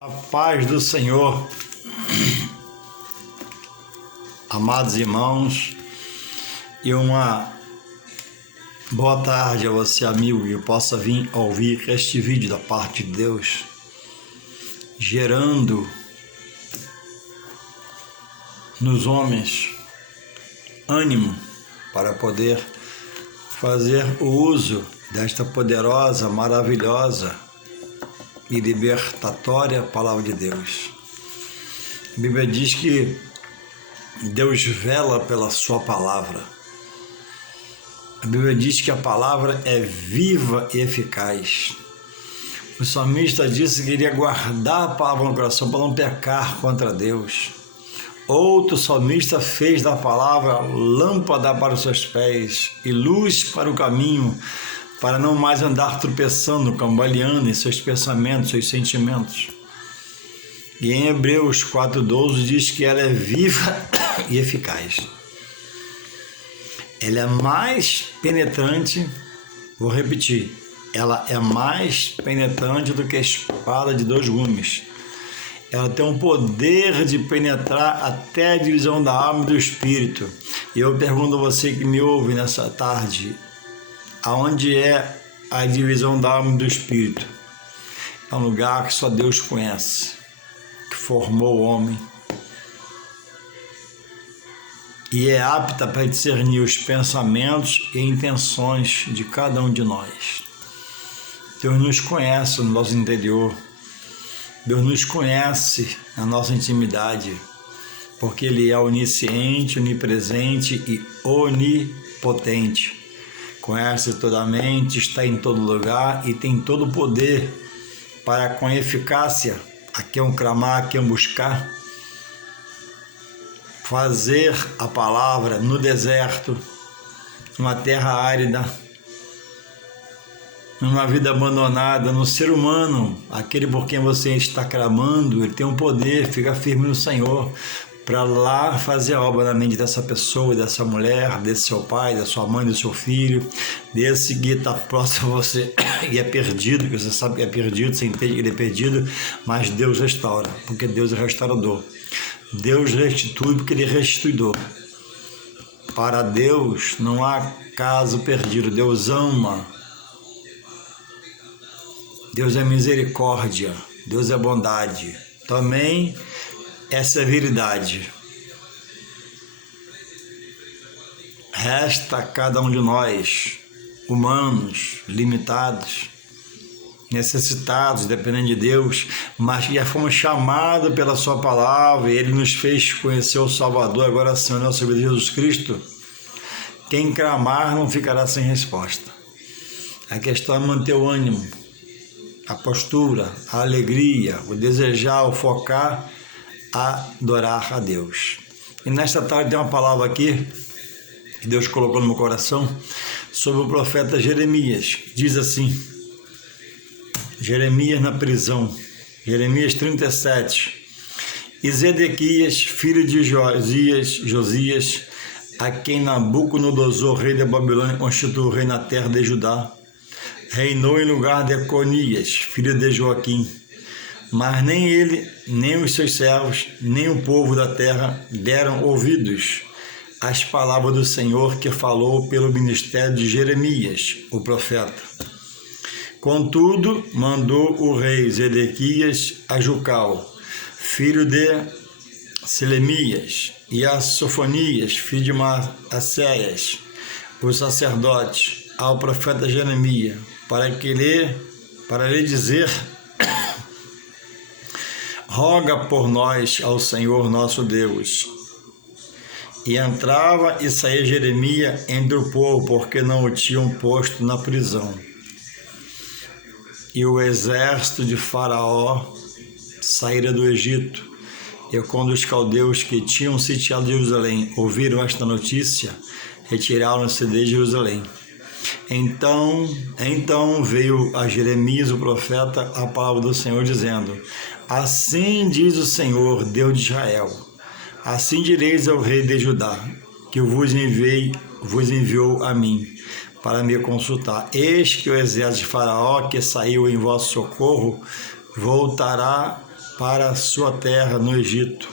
A paz do Senhor, amados irmãos, e uma boa tarde a você, amigo, que possa vir ouvir este vídeo da parte de Deus, gerando nos homens ânimo para poder fazer o uso desta poderosa, maravilhosa e libertatória palavra de Deus. A Bíblia diz que Deus vela pela sua palavra. A Bíblia diz que a palavra é viva e eficaz. O salmista disse que iria guardar a palavra no coração para não pecar contra Deus. Outro salmista fez da palavra lâmpada para os seus pés e luz para o caminho, para não mais andar tropeçando, cambaleando em seus pensamentos, seus sentimentos. E em Hebreus 4:12 diz que ela é viva e eficaz. Ela é mais penetrante, vou repetir, ela é mais penetrante do que a espada de dois gumes. Ela tem um poder de penetrar até a divisão da alma e do espírito. E eu pergunto a você que me ouve nessa tarde, aonde é a divisão da alma e do espírito? É um lugar que só Deus conhece, que formou o homem e é apta para discernir os pensamentos e intenções de cada um de nós. Deus nos conhece no nosso interior, Deus nos conhece na nossa intimidade, porque Ele é onisciente, onipresente e onipotente. Conhece toda a mente, está em todo lugar e tem todo o poder para, com eficácia, aqui é um clamar, aqui é um buscar, fazer a palavra no deserto, numa terra árida, numa vida abandonada, no ser humano, aquele por quem você está clamando, ele tem um poder, fica firme no Senhor, para lá fazer a obra na mente dessa pessoa, dessa mulher, desse seu pai, da sua mãe, do seu filho, desse que está próximo a você e é perdido, que você sabe que é perdido, você entende que ele é perdido, mas Deus restaura, porque Deus é restaurador. Deus restitui porque Ele é restituidor. Para Deus não há caso perdido, Deus ama, Deus é misericórdia, Deus é bondade, também é severidade. Resta a cada um de nós, humanos, limitados, necessitados, dependendo de Deus, mas que já fomos chamados pela sua palavra e Ele nos fez conhecer o Salvador, agora Senhor nosso Jesus Cristo. Quem clamar não ficará sem resposta. A questão é manter o ânimo, a postura, a alegria, o desejar, o focar, adorar a Deus. E nesta tarde tem uma palavra aqui que Deus colocou no meu coração sobre o profeta Jeremias. Diz assim, Jeremias na prisão, Jeremias 37. E Zedequias, filho de Josias, a quem Nabucodonosor, rei da Babilônia, constituiu rei na terra de Judá, reinou em lugar de Econias, filho de Joaquim. Mas nem ele, nem os seus servos, nem o povo da terra deram ouvidos às palavras do Senhor que falou pelo ministério de Jeremias, o profeta. Contudo, mandou o rei Zedequias a Jucal, filho de Selemias, e a Sofonias, filho de Maacéias, o sacerdote, ao profeta Jeremias, para lhe dizer: roga por nós ao Senhor nosso Deus. E entrava e saía Jeremias entre o povo, porque não o tinham posto na prisão. E o exército de Faraó saíra do Egito, e quando os caldeus que tinham sitiado Jerusalém ouviram esta notícia, retiraram-se de Jerusalém. Então veio a Jeremias, o profeta, a palavra do Senhor, dizendo: assim diz o Senhor, Deus de Israel, assim direis ao rei de Judá, que vos enviou a mim, para me consultar. Eis que o exército de Faraó, que saiu em vosso socorro, voltará para a sua terra no Egito.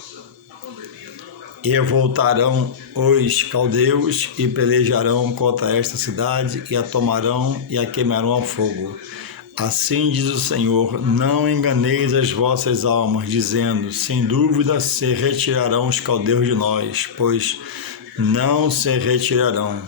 E voltarão os caldeus e pelejarão contra esta cidade e a tomarão e a queimarão a fogo. Assim diz o Senhor, não enganeis as vossas almas, dizendo, sem dúvida se retirarão os caldeus de nós, pois não se retirarão.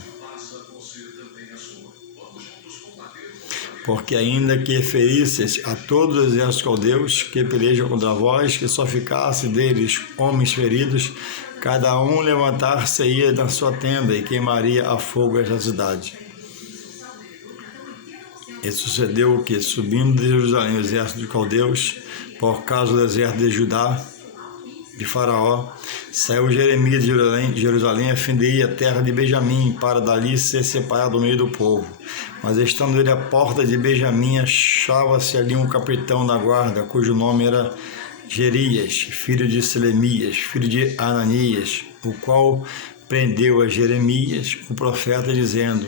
Porque ainda que ferisseis a todos os exércitos caldeus que pelejam contra vós, que só ficasse deles homens feridos, cada um levantar-se-ia da sua tenda e queimaria a fogo esta cidade. E sucedeu que, subindo de Jerusalém o exército de caldeus, por causa do exército de Judá, de Faraó, saiu Jeremias de Jerusalém a fim de ir à terra de Benjamim, para dali ser separado do meio do povo. Mas estando ele à porta de Benjamim, achava-se ali um capitão da guarda, cujo nome era Jerias, filho de Selemias, filho de Ananias, o qual prendeu a Jeremias, o profeta, dizendo,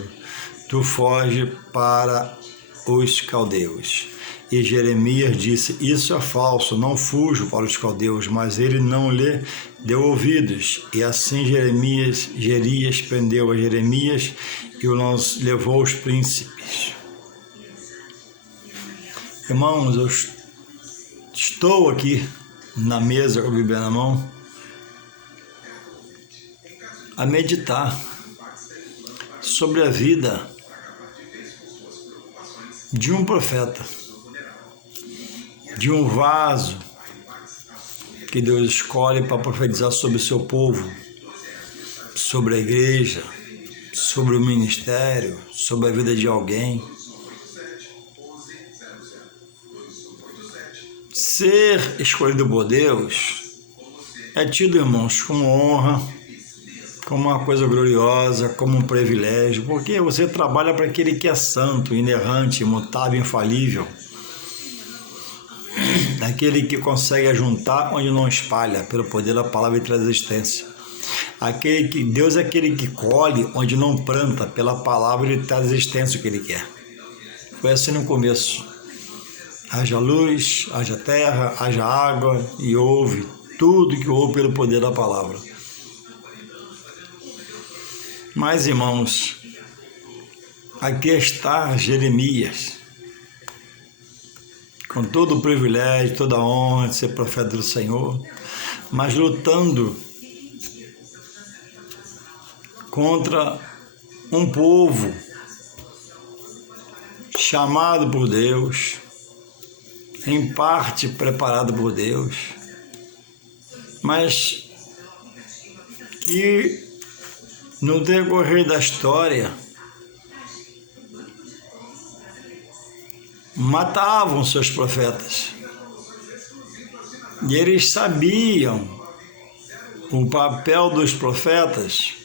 tu foge para os caldeus. E Jeremias disse, isso é falso, não fujo para os caldeus, mas ele não lhe deu ouvidos. E assim Jerias prendeu a Jeremias e o levou aos príncipes. Irmãos, eu estou aqui na mesa com a Bíblia na mão a meditar sobre a vida de um profeta, de um vaso que Deus escolhe para profetizar sobre o seu povo, sobre a igreja, sobre o ministério, sobre a vida de alguém. Ser escolhido por Deus é tido, irmãos, como honra, como uma coisa gloriosa, como um privilégio, porque você trabalha para aquele que é santo, inerrante, imutável, infalível, aquele que consegue ajuntar onde não espalha, pelo poder da palavra e traz existência. Deus é aquele que colhe onde não planta, pela palavra ele traz existência o que ele quer. Foi assim no começo. Haja luz, haja terra, haja água, e houve tudo que houve pelo poder da palavra. Mas, irmãos, aqui está Jeremias, com todo o privilégio, toda a honra de ser profeta do Senhor, mas lutando contra um povo chamado por Deus, em parte preparado por Deus, mas que no decorrer da história matavam seus profetas. E eles sabiam o papel dos profetas,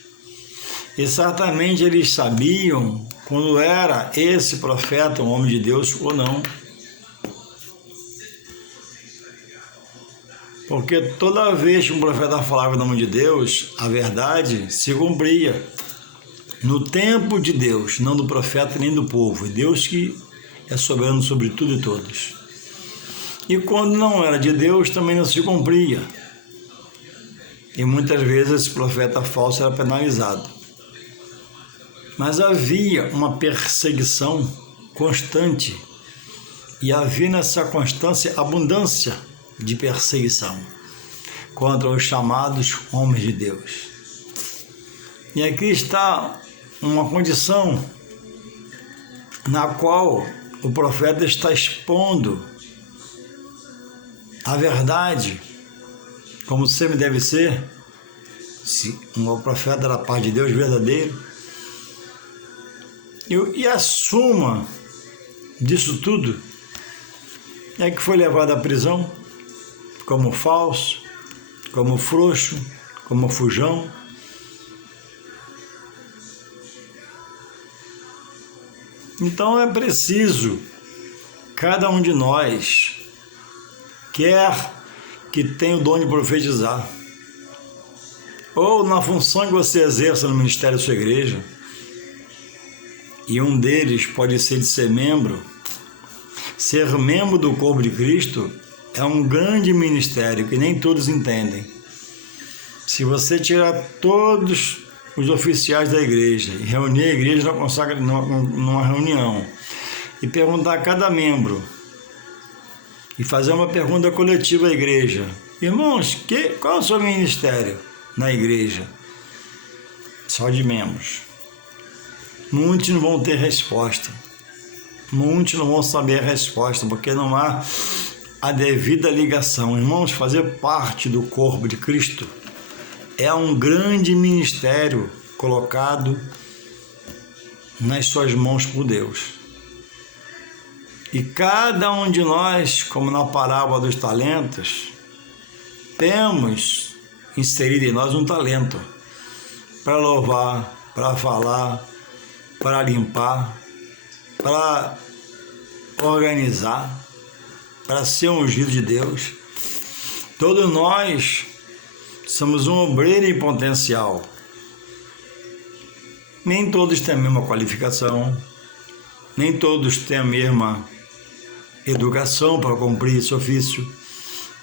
e certamente eles sabiam quando era esse profeta um homem de Deus ou não. Porque toda vez que um profeta falava em nome de Deus, a verdade se cumpria no tempo de Deus, não do profeta nem do povo. Deus que é soberano sobre tudo e todos. E quando não era de Deus, também não se cumpria. E muitas vezes esse profeta falso era penalizado. Mas havia uma perseguição constante, e havia nessa constância abundância de perseguição contra os chamados homens de Deus. E aqui está uma condição na qual o profeta está expondo a verdade, como sempre deve ser, se um profeta da parte de Deus verdadeiro. E a suma disso tudo é que foi levado à prisão como falso, como frouxo, como fujão. Então é preciso, cada um de nós, quer que tenha o dom de profetizar, ou na função que você exerça no ministério da sua igreja, e um deles pode ser de ser membro do corpo de Cristo, é um grande ministério que nem todos entendem. Se você tirar todos os oficiais da igreja e reunir a igreja numa reunião e perguntar a cada membro e fazer uma pergunta coletiva à igreja: irmãos, qual é o seu ministério na igreja? Só de membros. Muitos não vão ter resposta. Muitos não vão saber a resposta, porque não há a devida ligação. Irmãos, fazer parte do corpo de Cristo é um grande ministério colocado nas suas mãos por Deus. E cada um de nós, como na parábola dos talentos, temos inserido em nós um talento para louvar, para falar, para limpar, para organizar, para ser ungido de Deus. Todos nós somos um obreiro em potencial. Nem todos têm a mesma qualificação, nem todos têm a mesma educação para cumprir esse ofício,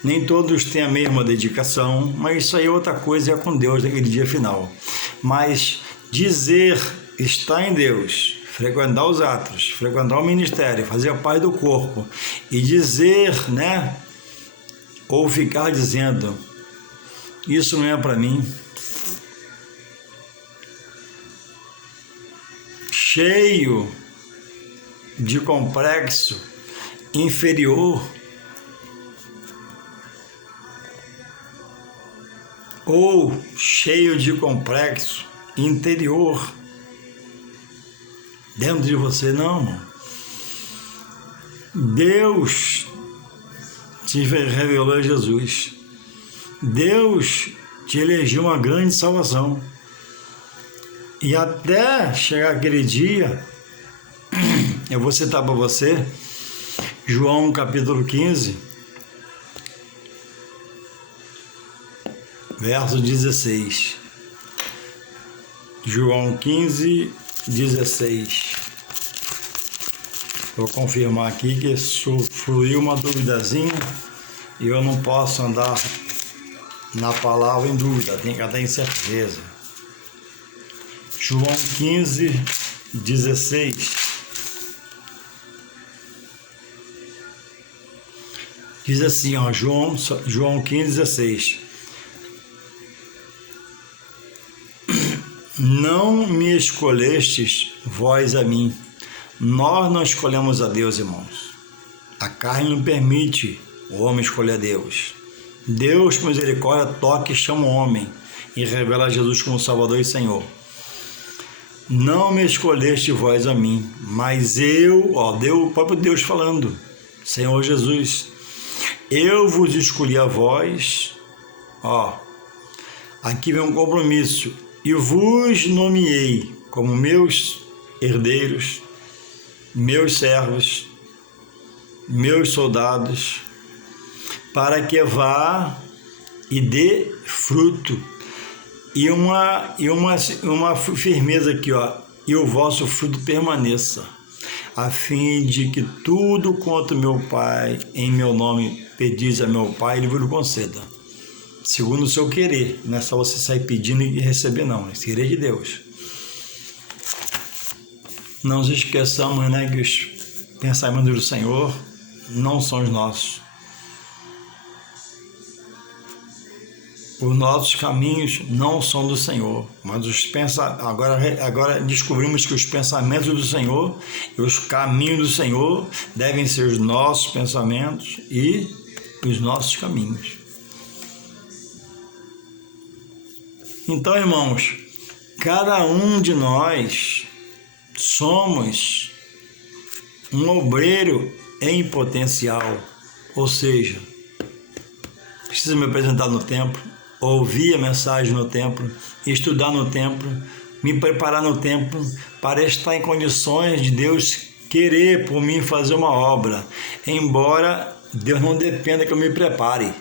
nem todos têm a mesma dedicação, mas isso aí é outra coisa, é com Deus naquele dia final. Mas dizer estar em Deus, frequentar os atos, frequentar o ministério, fazer parte do corpo e dizer, ou ficar dizendo: isso não é para mim, cheio de complexo inferior, ou cheio de complexo interior dentro de você, não, irmão. Deus te revelou a Jesus. Deus te elegeu uma grande salvação. E até chegar aquele dia, eu vou citar para você João capítulo 15, verso 16. João 15, 16. Vou confirmar aqui que fluiu uma duvidazinha e eu não posso andar na palavra em dúvida, tem que ter certeza. João 15, 16. Diz assim, João 15, 16. Não me escolhestes vós a mim. Nós não escolhemos a Deus, irmãos. A carne não permite o homem escolher a Deus. Deus, com misericórdia, toca e chama o homem e revela Jesus como Salvador e Senhor. Não me escolheste vós a mim, mas eu, o próprio Deus falando, Senhor Jesus, eu vos escolhi a vós, aqui vem um compromisso, e vos nomeei como meus herdeiros, meus servos, meus soldados, para que vá e dê fruto, e uma firmeza aqui, e o vosso fruto permaneça, a fim de que tudo quanto meu Pai, em meu nome, pedis a meu Pai, Ele vos conceda, segundo o seu querer. Não é só você sair pedindo e receber, não, é querer de Deus. Não nos esqueçamos, que os pensamentos do Senhor não são os nossos. Os nossos caminhos não são do Senhor, mas agora descobrimos que os pensamentos do Senhor e os caminhos do Senhor devem ser os nossos pensamentos e os nossos caminhos. Então, irmãos, cada um de nós somos um obreiro em potencial, ou seja, preciso me apresentar no templo, ouvir a mensagem no templo, estudar no templo, me preparar no templo para estar em condições de Deus querer por mim fazer uma obra, embora Deus não dependa que eu me prepare.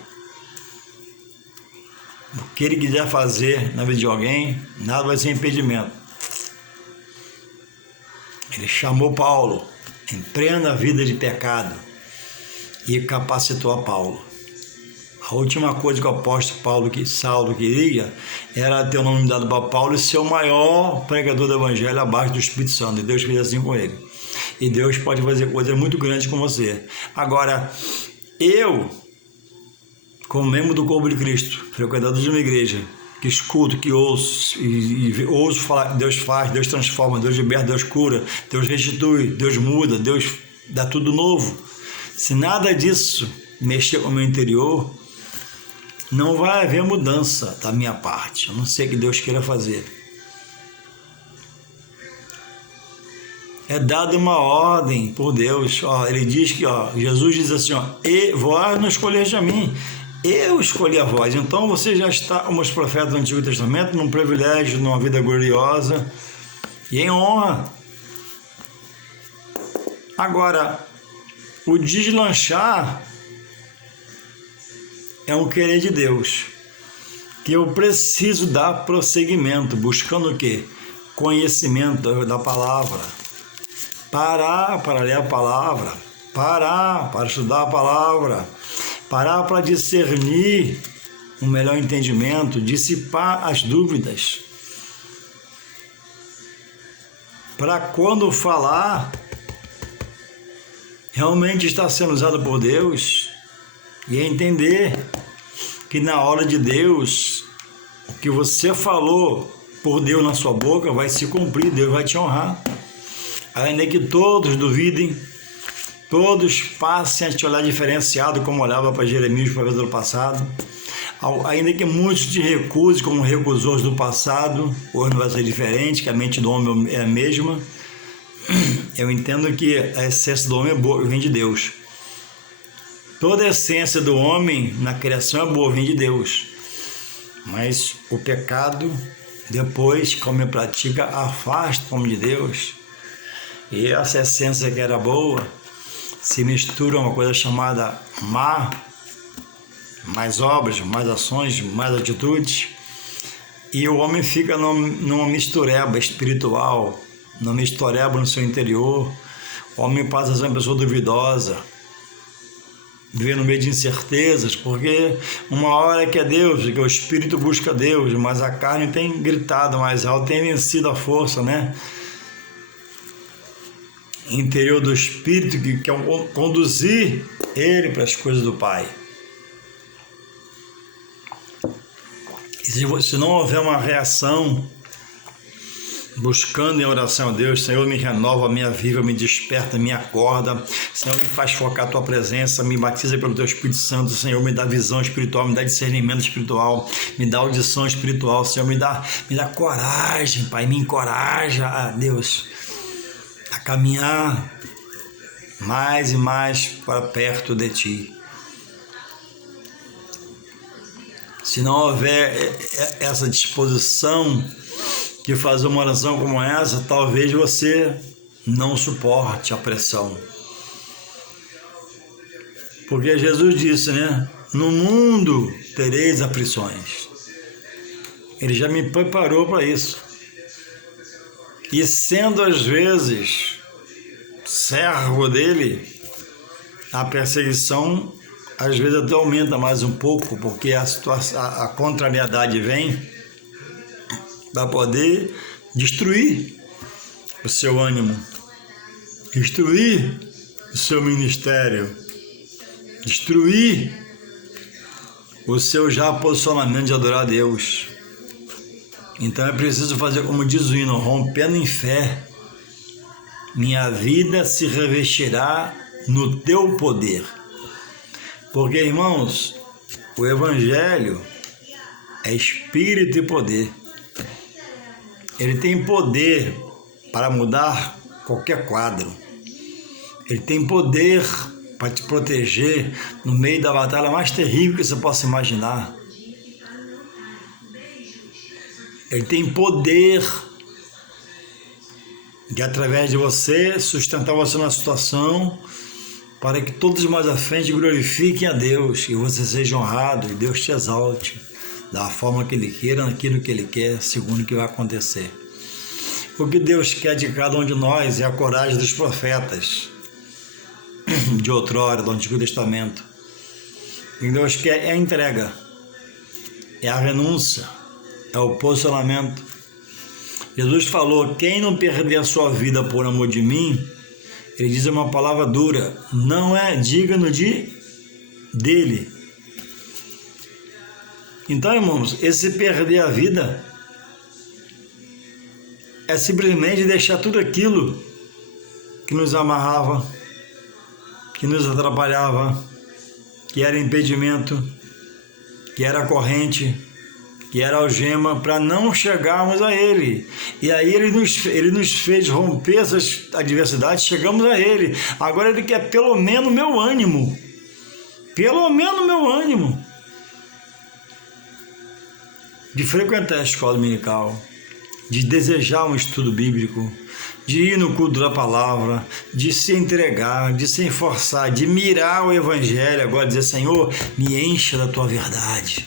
O que Ele quiser fazer na vida de alguém, nada vai ser impedimento. Ele chamou Paulo, empreenda a vida de pecado. e capacitou a Paulo. A última coisa que o apóstolo Saulo queria era ter o nome dado para Paulo e ser o maior pregador do evangelho abaixo do Espírito Santo. E Deus fez assim com ele. E Deus pode fazer coisas muito grandes com você. Agora, eu, como membro do corpo de Cristo, frequentador de uma igreja, que escuto, que ouço, e ouço falar, Deus faz, Deus transforma, Deus liberta, Deus cura, Deus restitui, Deus muda, Deus dá tudo novo. Se nada disso mexer com o meu interior, não vai haver mudança da minha parte, a não ser que Deus queira fazer. É dada uma ordem por Deus. Ele diz que, Jesus diz assim, e vós não escolheste a mim, eu escolhi a vós. Então você já está, como os profetas do Antigo Testamento, num privilégio, numa vida gloriosa e em honra. Agora, o deslanchar é um querer de Deus, que eu preciso dar prosseguimento, buscando o quê? Conhecimento da palavra. Parar para ler a palavra, parar para estudar a palavra, parar para discernir um melhor entendimento, dissipar as dúvidas. Para quando falar, realmente está sendo usado por Deus, e entender que na hora de Deus, o que você falou por Deus na sua boca vai se cumprir, Deus vai te honrar. Ainda que todos duvidem, todos passem a te olhar diferenciado, como olhava para Jeremias para do passado, ainda que muitos te recusem, como recusou os do passado, hoje não vai ser diferente, que a mente do homem é a mesma. Eu entendo que a essência do homem é boa, vem de Deus. Toda a essência do homem na criação é boa, vem de Deus. Mas o pecado, depois que o homem pratica, afasta o homem de Deus. E essa essência que era boa se mistura a uma coisa chamada má, mais obras, mais ações, mais atitudes, e o homem fica numa mistureba espiritual, numa mistureba no seu interior. O homem passa a ser uma pessoa duvidosa, viver no meio de incertezas, porque uma hora que é Deus, que o Espírito busca Deus, mas a carne tem gritado mais alto, tem vencido a força, né? Interior do Espírito, que quer conduzir ele para as coisas do Pai. E se não houver uma reação, buscando em oração a Deus, Senhor, me renova, me aviva, me desperta, me acorda, Senhor, me faz focar a Tua presença, me batiza pelo Teu Espírito Santo, Senhor, me dá visão espiritual, me dá discernimento espiritual, me dá audição espiritual, Senhor, me dá coragem, Pai, me encoraja, Deus, a caminhar mais e mais para perto de Ti. Se não houver essa disposição de fazer uma oração como essa, talvez você não suporte a pressão. Porque Jesus disse, né? No mundo tereis aflições. Ele já me preparou para isso. E sendo às vezes servo dele, a perseguição às vezes até aumenta mais um pouco, porque a contrariedade vem para poder destruir o seu ânimo, destruir o seu ministério, destruir o seu já posicionamento de adorar a Deus. Então é preciso fazer como diz o hino, rompendo em fé, minha vida se revestirá no teu poder. Porque, irmãos, o Evangelho é espírito e poder. Ele tem poder para mudar qualquer quadro. Ele tem poder para te proteger no meio da batalha mais terrível que você possa imaginar. Ele tem poder de, através de você, sustentar você na situação, para que todos mais à frente glorifiquem a Deus e você seja honrado e Deus te exalte da forma que Ele queira, naquilo que Ele quer, segundo o que vai acontecer. O que Deus quer de cada um de nós é a coragem dos profetas. de outrora, do Antigo Testamento. O que Deus quer é a entrega, é a renúncia, é o posicionamento. Jesus falou: quem não perder a sua vida por amor de mim, ele diz uma palavra dura, não é digno dele. Então, irmãos, esse perder a vida é simplesmente deixar tudo aquilo que nos amarrava, que nos atrapalhava, que era impedimento, que era corrente, que era algema, para não chegarmos a Ele. E aí Ele nos fez romper essas adversidades, chegamos a Ele. Agora Ele quer pelo menos meu ânimo, de frequentar a escola dominical, de desejar um estudo bíblico, de ir no culto da palavra, de se entregar, de se esforçar, de mirar o Evangelho, agora dizer: Senhor, me encha da Tua verdade,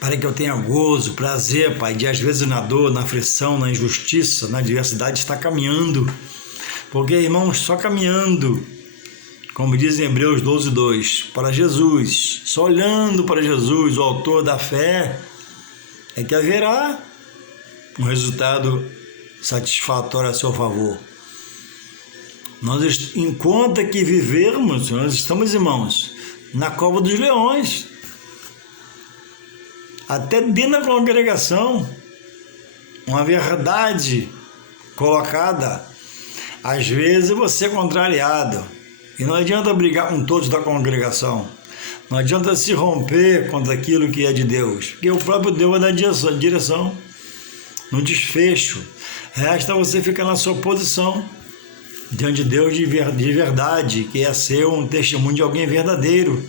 para que eu tenha gozo, prazer, Pai, de às vezes na dor, na aflição, na injustiça, na adversidade, estar caminhando, porque, irmãos, só caminhando, como diz em Hebreus 12:2, para Jesus, só olhando para Jesus, o autor da fé, é que haverá um resultado satisfatório a seu favor. Nós, enquanto que vivermos, nós estamos, irmãos, na cova dos leões, até dentro da congregação, uma verdade colocada, às vezes você é contrariado, e não adianta brigar com todos da congregação, não adianta se romper contra aquilo que é de Deus, porque o próprio Deus vai dar direção, no desfecho. Resta você ficar na sua posição diante de Deus de verdade, que é ser um testemunho de alguém verdadeiro.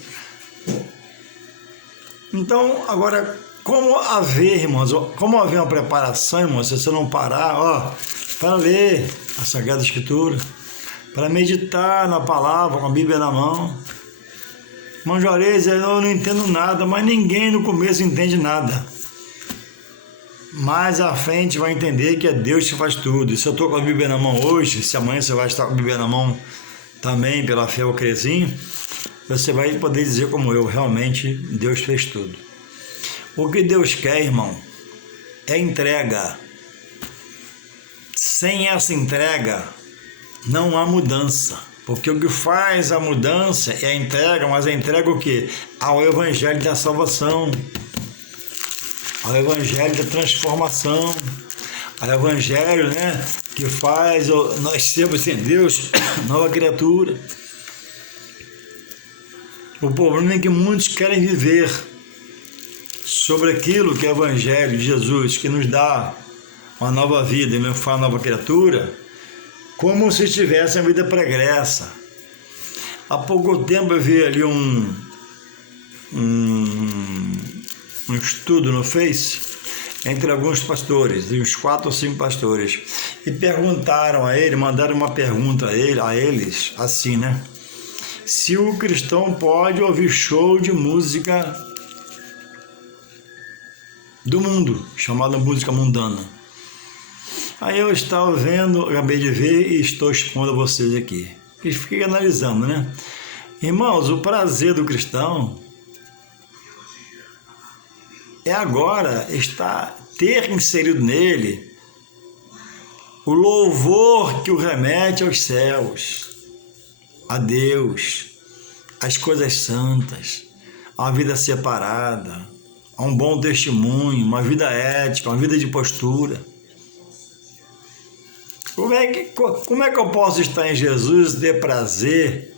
Então, agora, como haver, irmãos, como haver uma preparação, irmãos, se você não parar, para ler a Sagrada Escritura, para meditar na palavra, com a Bíblia na mão. Irmão Juarez, eu não entendo nada, mas ninguém no começo entende nada. Mais à frente vai entender que é Deus que faz tudo. E se eu estou com a Bíblia na mão hoje, se amanhã você vai estar com a Bíblia na mão também, pela fé ou crezinho, você vai poder dizer como eu, realmente Deus fez tudo. O que Deus quer, irmão, é entrega. Sem essa entrega, não há mudança. Porque o que faz a mudança é a entrega, mas a entrega o quê? Ao Evangelho da salvação, ao Evangelho da transformação, ao Evangelho, que faz nós sermos em Deus nova criatura. O problema é que muitos querem viver sobre aquilo que é o Evangelho de Jesus, que nos dá uma nova vida e nos faz nova criatura, como se tivesse a vida pregressa. Há pouco tempo eu vi ali um estudo no Face entre alguns pastores, uns 4 ou 5 pastores, e perguntaram a ele, mandaram uma pergunta a eles, assim, se o cristão pode ouvir show de música do mundo, chamada música mundana. Aí eu estava vendo, acabei de ver e estou expondo a vocês aqui. E fiquei analisando, Irmãos, o prazer do cristão é agora ter inserido nele o louvor que o remete aos céus, a Deus, às coisas santas, a uma vida separada, a um bom testemunho, uma vida ética, uma vida de postura. Como é que eu posso estar em Jesus e ter prazer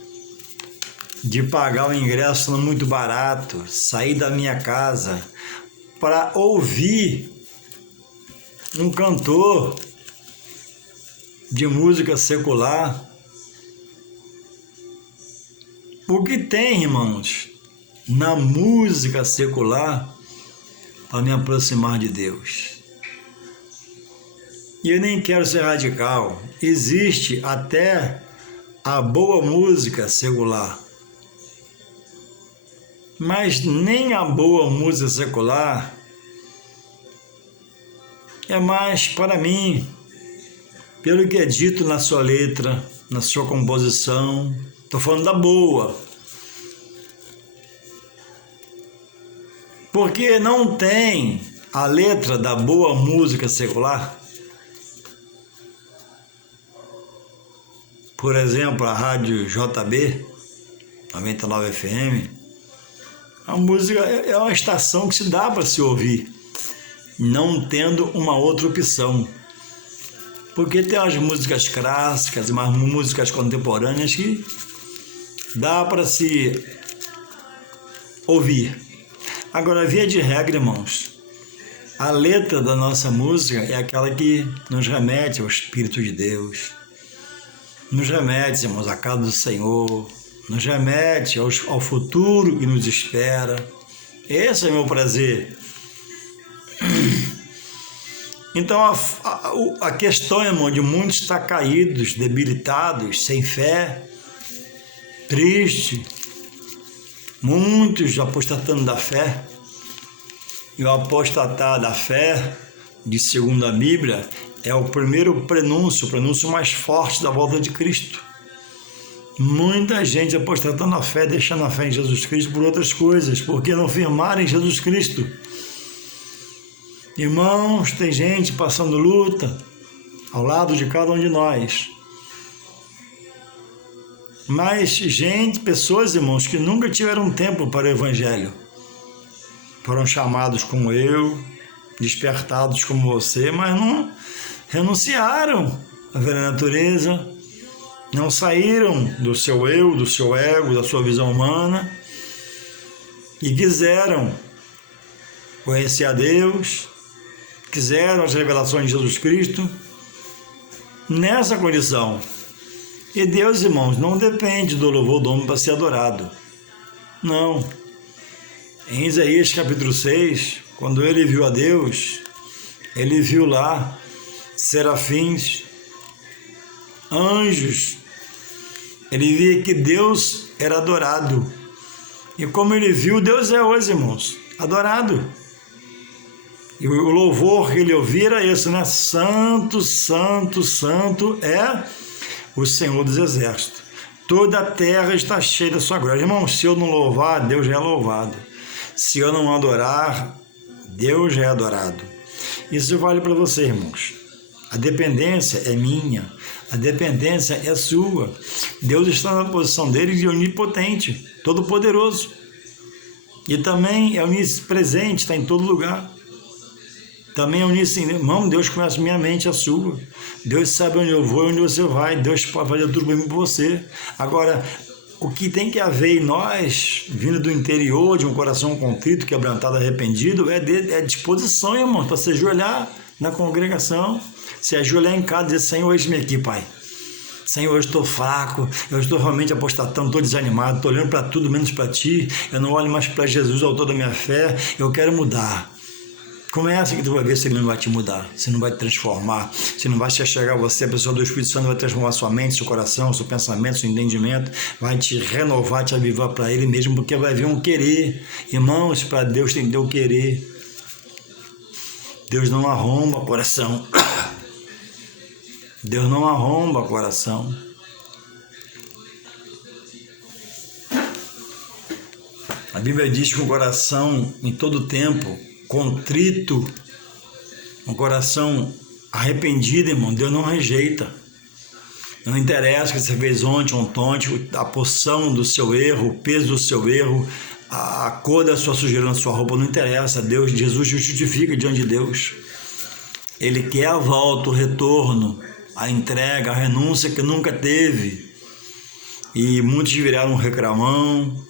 de pagar um ingresso muito barato, sair da minha casa para ouvir um cantor de música secular? O que tem, irmãos, na música secular para me aproximar de Deus? E eu nem quero ser radical. Existe até a boa música secular. Mas nem a boa música secular é mais para mim, pelo que é dito na sua letra, na sua composição. Estou falando da boa. Porque não tem a letra da boa música secular. Por exemplo, a rádio JB, 99 FM, a música é uma estação que se dá para se ouvir, não tendo uma outra opção. Porque tem as músicas clássicas, umas músicas contemporâneas que dá para se ouvir. Agora, via de regra, irmãos, a letra da nossa música é aquela que nos remete ao Espírito de Deus, nos remete, irmãos, à casa do Senhor, nos remete ao futuro que nos espera. Esse é meu prazer. Então, a questão, irmão, de muitos estar caídos, debilitados, sem fé, triste, muitos apostatando da fé. E o apostatar da fé, de segundo a Bíblia, é o primeiro prenúncio, o prenúncio mais forte da volta de Cristo. Muita gente apostatando a fé, deixando a fé em Jesus Cristo por outras coisas, porque não firmaram em Jesus Cristo. Irmãos, tem gente passando luta ao lado de cada um de nós. Mas pessoas, irmãos, que nunca tiveram tempo para o Evangelho. Foram chamados como eu, despertados como você, mas não renunciaram à velha natureza, não saíram do seu eu, do seu ego, da sua visão humana e quiseram conhecer a Deus, quiseram as revelações de Jesus Cristo nessa condição. E Deus, irmãos, não depende do louvor do homem para ser adorado. Não. Em Isaías capítulo 6, quando ele viu a Deus, ele viu lá serafins, anjos. Ele via que Deus era adorado. E como ele viu, Deus é hoje, irmãos, adorado. E o louvor que ele ouvia era esse, né? Santo, santo, santo é o Senhor dos Exércitos. Toda a terra está cheia da sua glória. Irmão, se eu não louvar, Deus já é louvado. Se eu não adorar, Deus já é adorado. Isso vale para você, irmãos. A dependência é minha, a dependência é sua. Deus está na posição dele de onipotente, todo-poderoso. E também é onipresente, está em todo lugar. Também é onisciente. Irmão, Deus conhece minha mente, a sua. Deus sabe onde eu vou e onde você vai. Deus pode fazer tudo para mim por você. Agora, o que tem que haver em nós, vindo do interior, de um coração contrito, quebrantado, arrependido, é disposição, irmão, para se ajoelhar na congregação, se ajoelhar em casa e dizer: Senhor, eis-me aqui, Pai. Senhor, eu estou fraco, eu estou realmente apostatando, estou desanimado, estou olhando para tudo menos para Ti, eu não olho mais para Jesus, autor da minha fé, eu quero mudar. Começa que tu vai ver se ele não vai te mudar, se não vai te transformar, se não vai se achegar a você, a pessoa do Espírito Santo vai transformar sua mente, seu coração, seu pensamento, seu entendimento, vai te renovar, te avivar para ele mesmo, porque vai vir um querer. Irmãos, para Deus tem que ter o querer. Deus não arromba coração. Deus não arromba coração. A Bíblia diz que o coração, em todo tempo, contrito, um coração arrependido, irmão, Deus não rejeita. Não interessa que você fez ontem, a porção do seu erro, o peso do seu erro, a cor da sua sujeira na sua roupa, não interessa. Deus, Jesus justifica diante de Deus. Ele quer a volta, o retorno, a entrega, a renúncia que nunca teve. E muitos viraram reclamão,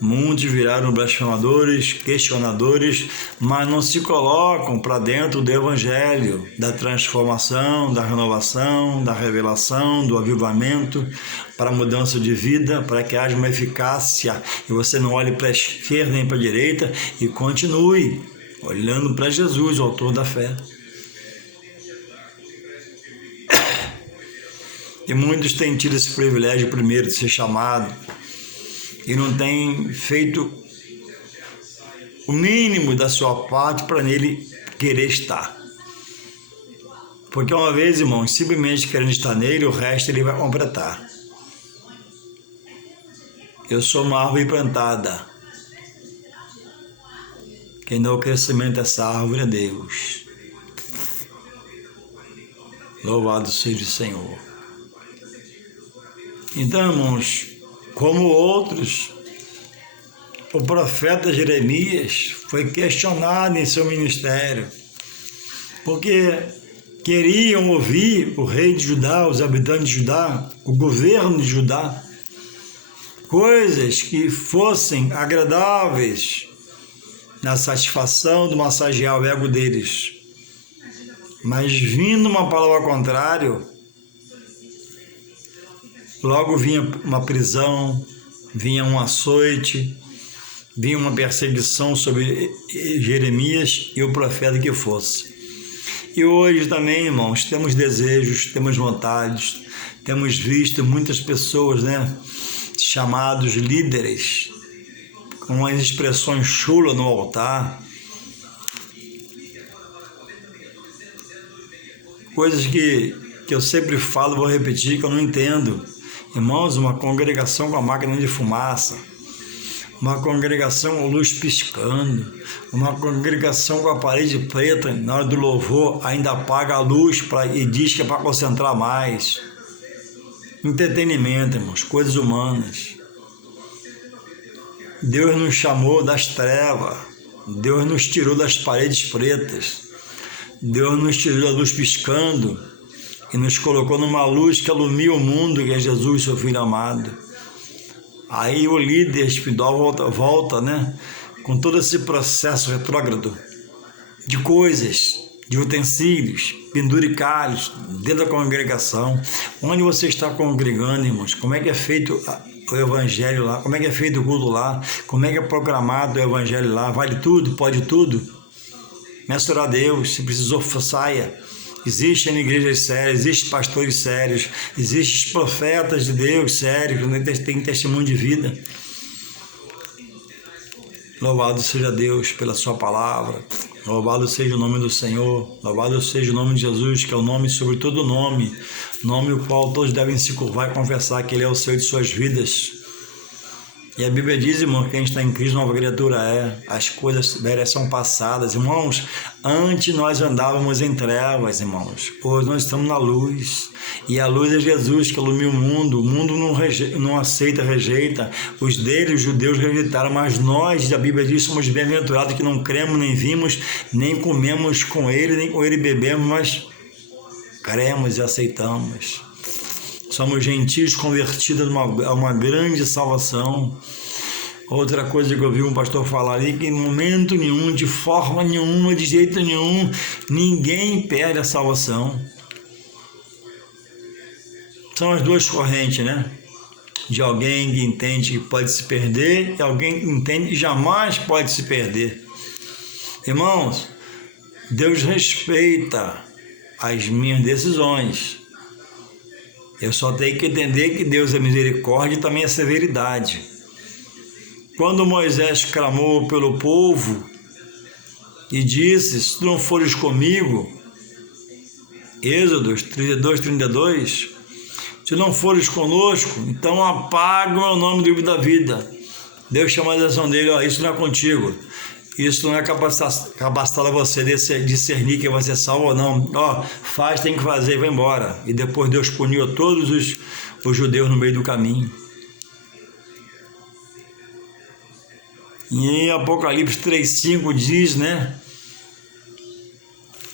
muitos viraram blasfemadores, questionadores, mas não se colocam para dentro do Evangelho, da transformação, da renovação, da revelação, do avivamento, para a mudança de vida, para que haja uma eficácia e você não olhe para a esquerda nem para a direita e continue olhando para Jesus, o autor da fé. E muitos têm tido esse privilégio primeiro de ser chamado e não têm feito o mínimo da sua parte para nele querer estar. Porque uma vez, irmãos, simplesmente querendo estar nele, o resto ele vai completar. Eu sou uma árvore plantada. Quem dá o crescimento dessa árvore é Deus. Louvado seja o Senhor. Então, irmãos, como outros, o profeta Jeremias foi questionado em seu ministério, porque queriam ouvir o rei de Judá, os habitantes de Judá, o governo de Judá, coisas que fossem agradáveis na satisfação do massagear o ego deles. Mas vindo uma palavra contrária, logo vinha uma prisão, vinha um açoite, vinha uma perseguição sobre Jeremias e o profeta que fosse. E hoje também, irmãos, temos desejos, temos vontades, temos visto muitas pessoas, chamados líderes, com as expressões chulas no altar, coisas que eu sempre falo, vou repetir, que eu não entendo. Irmãos, uma congregação com a máquina de fumaça, uma congregação com luz piscando, uma congregação com a parede preta, na hora do louvor ainda apaga a luz e diz que é para concentrar mais. Entretenimento, irmãos, coisas humanas. Deus nos chamou das trevas, Deus nos tirou das paredes pretas, Deus nos tirou da luz piscando e nos colocou numa luz que alumia o mundo, que é Jesus, seu Filho amado. Aí o líder espiritual volta, com todo esse processo retrógrado de coisas, de utensílios, penduricalhos dentro da congregação. Onde você está congregando, irmãos? Como é que é feito o evangelho lá? Como é que é feito o culto lá? Como é que é programado o evangelho lá? Vale tudo? Pode tudo? Peça a Deus, se precisou, saia. Existem igrejas sérias, existem pastores sérios, existem profetas de Deus sérios, que têm testemunho de vida. Louvado seja Deus pela sua palavra, louvado seja o nome do Senhor, louvado seja o nome de Jesus, que é o nome sobre todo nome, nome o qual todos devem se curvar e confessar que Ele é o Senhor de suas vidas. E a Bíblia diz, irmão, que quem está em Cristo, nova criatura é. As coisas velhas são passadas. Irmãos, antes nós andávamos em trevas, irmãos. Hoje nós estamos na luz. E a luz é Jesus, que ilumina o mundo. O mundo não aceita, rejeita. Os deles, os judeus, rejeitaram. Mas nós, a Bíblia diz, somos bem-aventurados, que não cremos, nem vimos, nem comemos com Ele, nem com Ele bebemos, mas cremos e aceitamos. Somos gentios convertidos a uma grande salvação. Outra coisa que eu vi um pastor falar ali, que em momento nenhum, de forma nenhuma, de jeito nenhum, ninguém perde a salvação. São as duas correntes, de alguém que entende que pode se perder e alguém que entende que jamais pode se perder. Irmãos, Deus respeita as minhas decisões. Eu só tenho que entender que Deus é misericórdia e também é severidade. Quando Moisés clamou pelo povo e disse, se tu não fores comigo, Êxodo 32, 32, se não fores conosco, então apaga o meu nome do livro da vida. Deus chama a atenção dele, isso não é contigo. Isso não é capacitado a você discernir quem vai ser salvo ou não. Faz, tem que fazer e vai embora. E depois Deus puniu a todos os judeus no meio do caminho. E em Apocalipse 3,5 diz,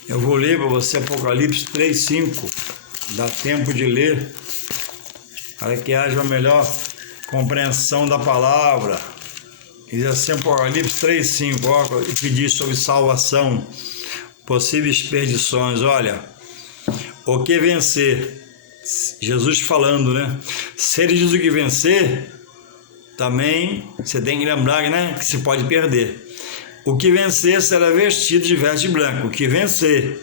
eu vou ler para você Apocalipse 3,5. Dá tempo de ler, para que haja uma melhor compreensão da palavra. Diz assim, Apocalipse 3,5, que diz sobre salvação, possíveis perdições. Olha, o que vencer, Jesus falando, se ele diz o que vencer, também você tem que lembrar, que se pode perder. O que vencer será vestido de veste branca. O que vencer,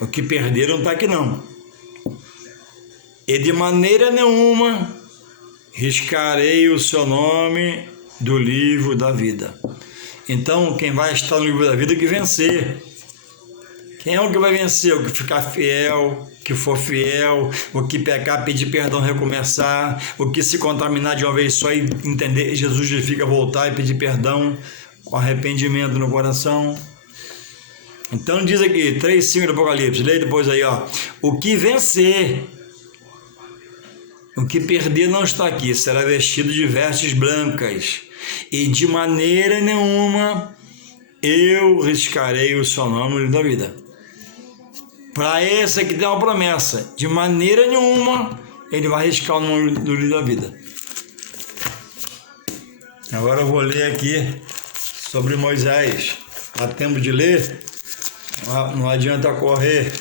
o que perder não está aqui não. E de maneira nenhuma riscarei o seu nome do livro da vida. Então, quem vai estar no livro da vida é que vencer, Quem é o que vai vencer? O que ficar fiel, que for fiel, o que pecar, pedir perdão, recomeçar, o que se contaminar de uma vez só e entender que Jesus justifica, voltar e pedir perdão com arrependimento no coração. Então diz aqui, 3:5 do Apocalipse, leia depois aí, ó. O que vencer, o que perder não está aqui, será vestido de vestes brancas, e de maneira nenhuma eu riscarei o seu nome no livro da vida. Para esse aqui tem uma promessa, de maneira nenhuma ele vai riscar o nome do livro da vida. Agora eu vou ler aqui sobre Moisés. Há tempo de ler? Não adianta correr,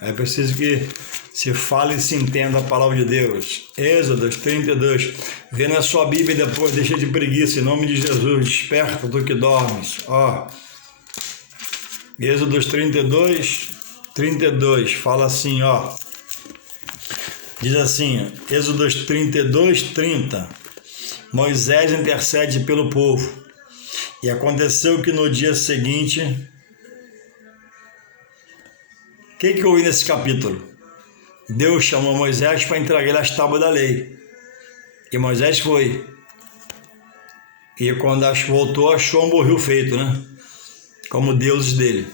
é preciso que se fale e se entenda a palavra de Deus. Êxodo 32. Vê na sua Bíblia e depois deixa de preguiça, em nome de Jesus. Desperta do que dormes. Ó. Êxodo 32, fala assim, ó. Diz assim, Êxodo 32:30. Moisés intercede pelo povo. E aconteceu que no dia seguinte... O que eu ouvi nesse capítulo? Deus chamou Moisés para entregar ele as tábuas da lei. E Moisés foi. E quando voltou, achou um borril feito, né? Como deuses dele.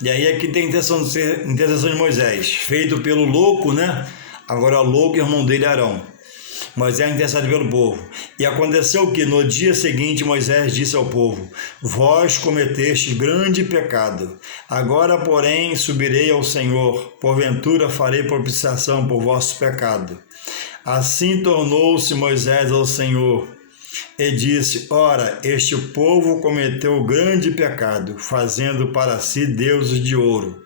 E aí aqui tem a intercessão de Moisés, feito pelo louco, né? Agora o louco, irmão dele, Arão. Moisés intercede pelo povo. E aconteceu que no dia seguinte Moisés disse ao povo: vós cometestes grande pecado. Agora, porém, subirei ao Senhor, porventura farei propiciação por vosso pecado. Assim tornou-se Moisés ao Senhor e disse: ora, este povo cometeu grande pecado, fazendo para si deuses de ouro.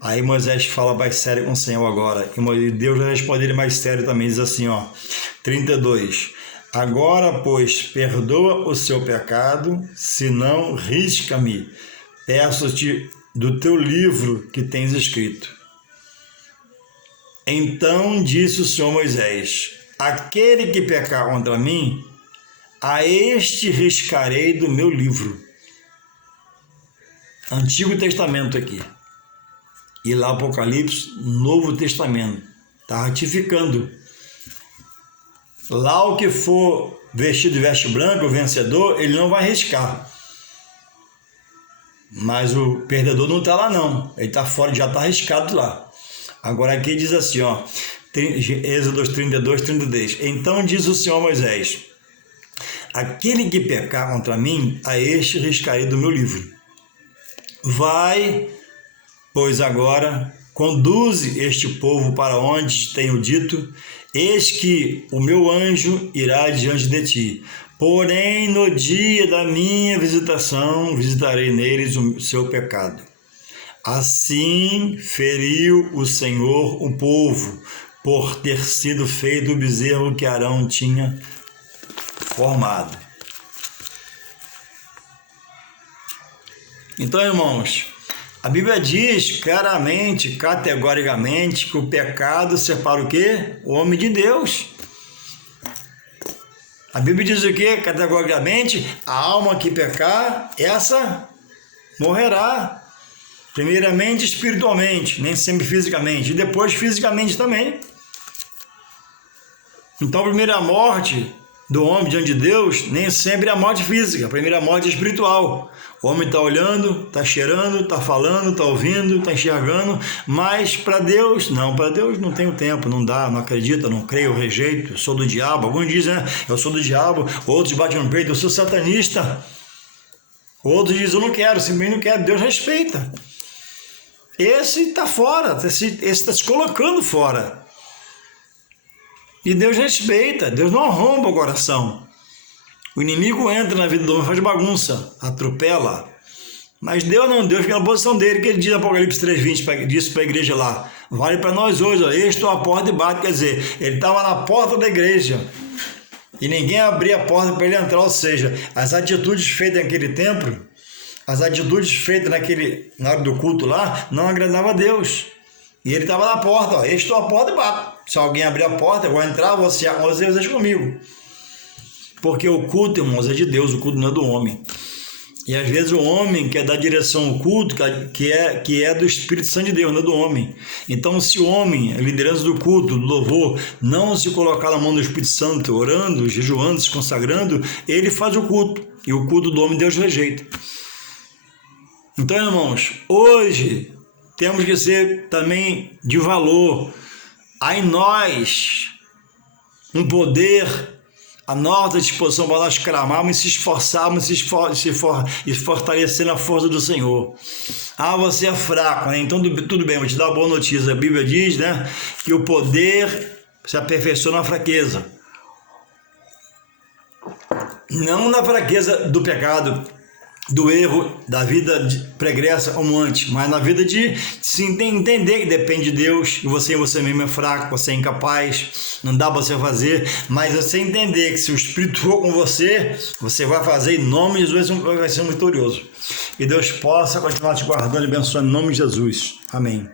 Aí Moisés fala mais sério com o Senhor agora. E Deus vai responder ele mais sério também, diz assim, ó, 32. Agora, pois, perdoa o seu pecado, senão risca-me. Peço-te do teu livro que tens escrito. Então disse o Senhor Moisés: aquele que pecar contra mim, a este riscarei do meu livro. Antigo Testamento aqui. E lá Apocalipse, Novo Testamento. Está ratificando. Lá o que for vestido de veste branca, o vencedor, ele não vai riscar. Mas o perdedor não está lá não. Ele está fora, já está riscado lá. Agora aqui diz assim, ó. Êxodo 32:33. Então diz o Senhor Moisés: aquele que pecar contra mim, a este riscarei do meu livro. Vai, pois agora, conduze este povo para onde te tenho dito, eis que o meu anjo irá diante de ti. Porém, no dia da minha visitação, visitarei neles o seu pecado. Assim feriu o Senhor o povo, por ter sido feito o bezerro que Arão tinha formado. Então, irmãos, a Bíblia diz claramente, categoricamente, que o pecado separa o quê? O homem de Deus. A Bíblia diz o quê? Categoricamente, a alma que pecar, essa morrerá. Primeiramente espiritualmente, nem sempre fisicamente, e depois fisicamente também. Então a primeira morte do homem diante de Deus nem sempre é a morte física, a primeira morte é espiritual. O homem está olhando, está cheirando, está falando, está ouvindo, está enxergando, mas para Deus não tenho tempo, não dá, não acredita, não creio, rejeito, eu sou do diabo. Alguns dizem, né, eu sou do diabo, outros batem no peito, eu sou satanista. Outros dizem, eu não quero, simplesmente não quero, Deus respeita. Esse está fora, esse está se colocando fora. E Deus respeita, Deus não arromba o coração. O inimigo entra na vida do homem, faz bagunça, atropela. Mas Deus não, Deus fica na posição dele, que ele diz no Apocalipse 3:20, disse para a igreja lá. Vale para nós hoje, ó, eu estou à porta e bato, quer dizer, ele estava na porta da igreja. E ninguém abria a porta para ele entrar, ou seja, as atitudes feitas naquele templo, as atitudes feitas na hora do culto lá, não agradavam a Deus. E ele estava na porta, ó, eu estou à porta e bato. Se alguém abrir a porta, eu vou entrar, você comigo. Porque o culto, irmãos, é de Deus, o culto não é do homem. E às vezes o homem quer dar direção ao culto, que é do Espírito Santo de Deus, não é do homem. Então, se o homem, a liderança do culto, do louvor, não se colocar na mão do Espírito Santo, orando, jejuando, se consagrando, ele faz o culto. E o culto do homem Deus rejeita. Então, irmãos, hoje temos que ser também de valor. Há em nós um poder, a nossa disposição para nós clamarmos, se esforçarmos e fortalecer na força do Senhor. Ah, você é fraco, né? Então tudo bem, vou te dar uma boa notícia. A Bíblia diz, né, que o poder se aperfeiçoa na fraqueza. Não na fraqueza do pecado, do erro, da vida pregressa como antes, mas na vida de se entender que depende de Deus, e você mesmo é fraco, você é incapaz, não dá para você fazer, mas você entender que se o Espírito for com você, você vai fazer em nome de Jesus, vai ser vitorioso. E Deus possa continuar te guardando e abençoando em nome de Jesus. Amém.